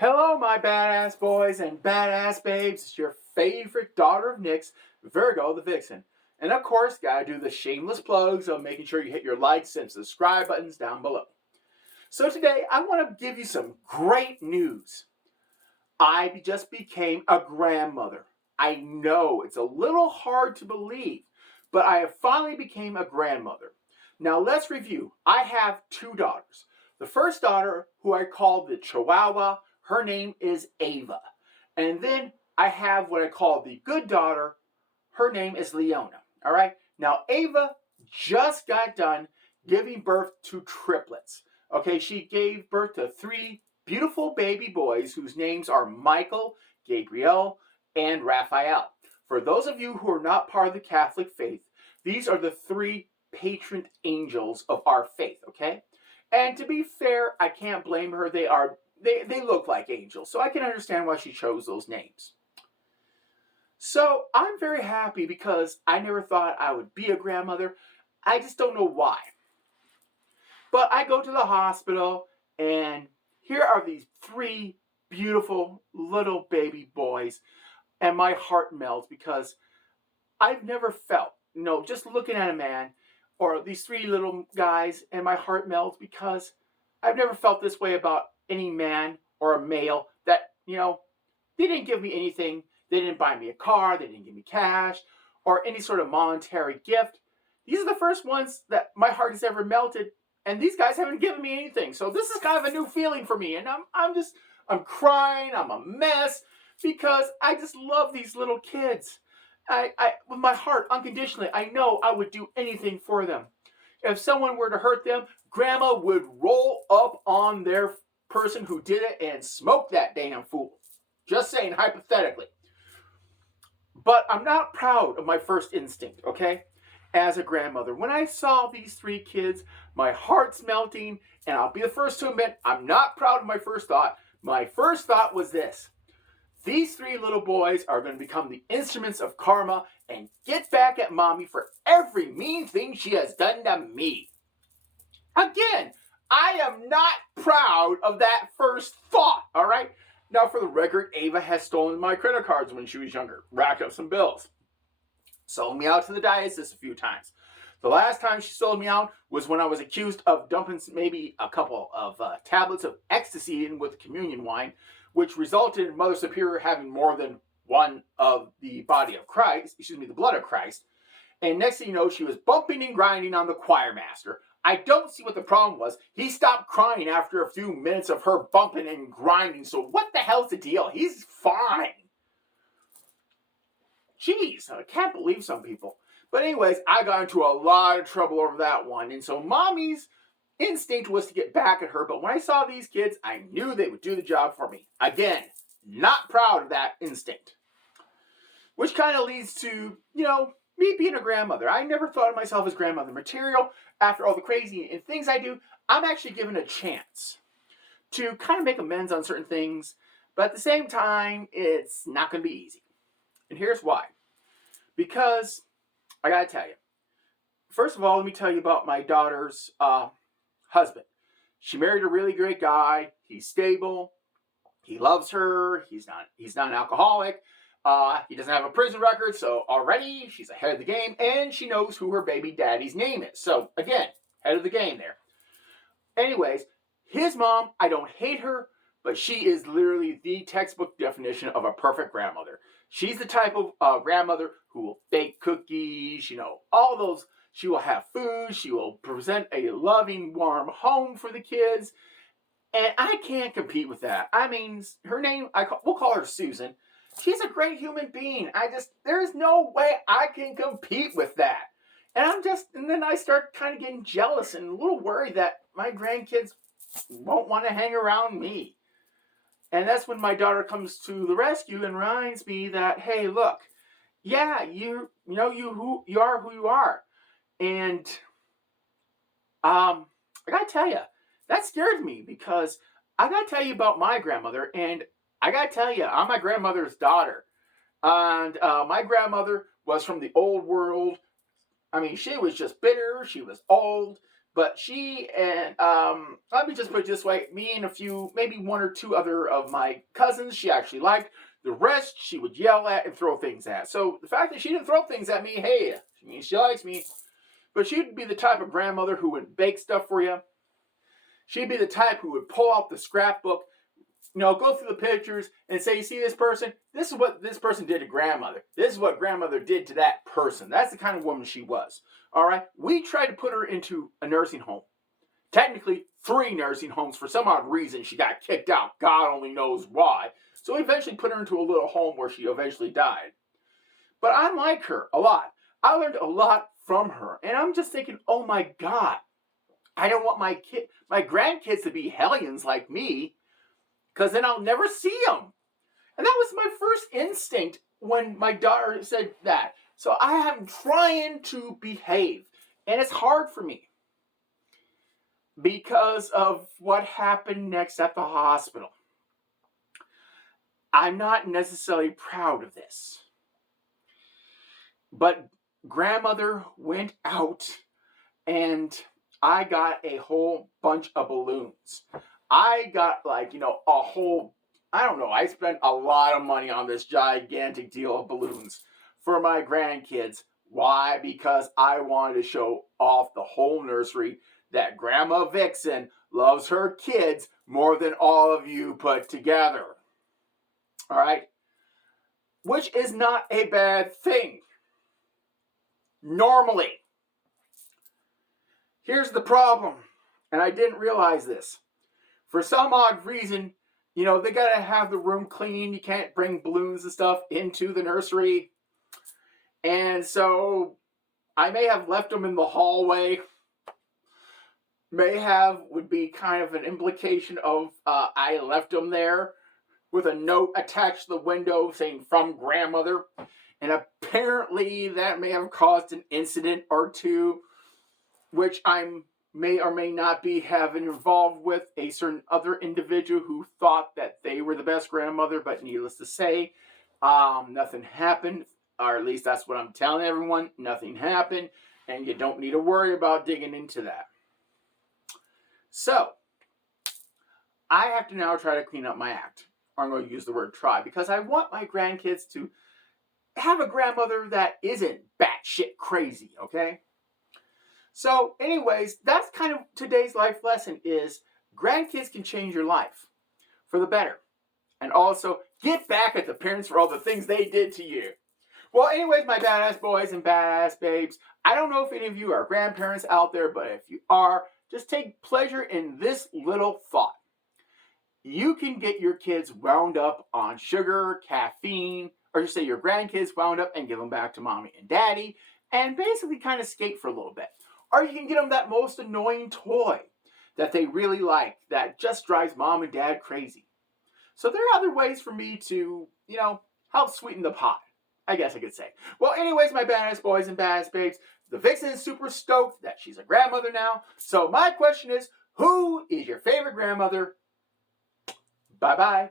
Hello, my badass boys and badass babes. It's your favorite daughter of Nyx, Virgo the Vixen. And of course, gotta do the shameless plugs of making sure you hit your likes and subscribe buttons down below. So today, I want to give you some great news. I just became a grandmother. I know it's a little hard to believe, but I have finally became a grandmother. Now let's review. I have two daughters. The first daughter, who I call the Chihuahua, her name is Ava. And then I have what I call the good daughter. Her name is Leona. All right. Now Ava just got done giving birth to triplets. Okay, she gave birth to three beautiful baby boys whose names are Michael, Gabriel, and Raphael. For those of you who are not part of the Catholic faith, these are the three patron angels of our faith, okay? And to be fair, I can't blame her. They look like angels, so I can understand why she chose those names. So I'm very happy because I never thought I would be a grandmother. I just don't know why. But I go to the hospital, and here are these three beautiful little baby boys, and my heart melts because I've never felt, just looking at a man or these three little guys, and my heart melts because I've never felt this way about any man or a male that, they didn't give me anything. They didn't buy me a car. They didn't give me cash or any sort of monetary gift. These are the first ones that my heart has ever melted. And these guys haven't given me anything. So this is kind of a new feeling for me. And I'm crying. I'm a mess because I just love these little kids. I with my heart, unconditionally, I know I would do anything for them. If someone were to hurt them, Grandma would roll up on their person who did it and smoke that damn fool. Just saying, hypothetically. But I'm not proud of my first instinct, okay? As a grandmother. When I saw these three kids, my heart's melting, and I'll be the first to admit, I'm not proud of my first thought. My first thought was this. These three little boys are going to become the instruments of karma and get back at Mommy for every mean thing she has done to me. Again, I am not proud of that first thought, all right? Now, for the record, Ava has stolen my credit cards when she was younger, racked up some bills. Sold me out to the diocese a few times. The last time she sold me out was when I was accused of dumping maybe a couple of tablets of ecstasy in with communion wine, which resulted in Mother Superior having more than one of the body of Christ, the blood of Christ. And next thing you know, she was bumping and grinding on the choir master. I don't see what the problem was. He stopped crying after a few minutes of her bumping and grinding. So what the hell's the deal? He's fine. Jeez, I can't believe some people. But anyways, I got into a lot of trouble over that one. And so Mommy's instinct was to get back at her. But when I saw these kids, I knew they would do the job for me. Again, not proud of that instinct. Which kind of leads to, me being a grandmother. I never thought of myself as grandmother material. After all the crazy and things I do, I'm actually given a chance to kind of make amends on certain things. But at the same time, it's not going to be easy. And here's why. Because, I gotta tell you. First of all, let me tell you about my daughter's husband. She married a really great guy. He's stable. He loves her. He's not an alcoholic. He doesn't have a prison record, so already she's ahead of the game. And she knows who her baby daddy's name is. So, again, head of the game there. Anyways, his mom, I don't hate her, but she is literally the textbook definition of a perfect grandmother. She's the type of grandmother who will bake cookies, all those. She will have food. She will present a loving, warm home for the kids. And I can't compete with that. I mean, her name, we'll call her Susan. She's a great human being. There's no way I can compete with that. And then I start kind of getting jealous and a little worried that my grandkids won't want to hang around me. And that's when my daughter comes to the rescue and reminds me that, hey, look, yeah, you are who you are. And I gotta tell you, that scared me because I gotta tell you about my grandmother, and I gotta tell you, I'm my grandmother's daughter. And my grandmother was from the old world. I mean, she was just bitter. She was old. But she and, let me just put it this way, me and a few, maybe one or two other of my cousins, she actually liked. The rest, she would yell at and throw things at. So the fact that she didn't throw things at me, hey, it means she likes me. But she'd be the type of grandmother who would bake stuff for you. She'd be the type who would pull out the scrapbook, go through the pictures and say, you see this person? This is what this person did to grandmother. This is what grandmother did to that person. That's the kind of woman she was. All right? We tried to put her into a nursing home. Technically, 3 nursing homes. For some odd reason, she got kicked out. God only knows why. So we eventually put her into a little home where she eventually died. But I like her a lot. I learned a lot from her. And I'm just thinking, oh my God, I don't want my grandkids to be hellions like me, because then I'll never see them. And that was my first instinct when my daughter said that. So I am trying to behave. And it's hard for me because of what happened next at the hospital. I'm not necessarily proud of this. But grandmother went out and I got a whole bunch of balloons. I got a whole, I don't know, I spent a lot of money on this gigantic deal of balloons for my grandkids. Why? Because I wanted to show off the whole nursery that Grandma Vixen loves her kids more than all of you put together. All right? Which is not a bad thing. Normally. Here's the problem, and I didn't realize this. For some odd reason, they got to have the room clean. You can't bring balloons and stuff into the nursery. And so I may have left them in the hallway. Would be kind of an implication of I left them there with a note attached to the window saying from grandmother. And apparently that may have caused an incident or two, which I may or may not be having involved with a certain other individual who thought that they were the best grandmother, but needless to say, nothing happened, or at least that's what I'm telling everyone. Nothing happened, and you don't need to worry about digging into that. So, I have to now try to clean up my act. I'm going to use the word try, because I want my grandkids to have a grandmother that isn't batshit crazy, okay? So, anyways, that's kind of today's life lesson is grandkids can change your life for the better. And also, get back at the parents for all the things they did to you. Well, anyways, my badass boys and badass babes, I don't know if any of you are grandparents out there, but if you are, just take pleasure in this little thought. You can get your kids wound up on sugar, caffeine, or just say your grandkids wound up and give them back to mommy and daddy, and basically kind of skate for a little bit. Or you can get them that most annoying toy that they really like that just drives mom and dad crazy. So there are other ways for me to, help sweeten the pot, I guess I could say. Well, anyways, my badass boys and badass babes, the Vixen is super stoked that she's a grandmother now. So my question is, who is your favorite grandmother? Bye-bye.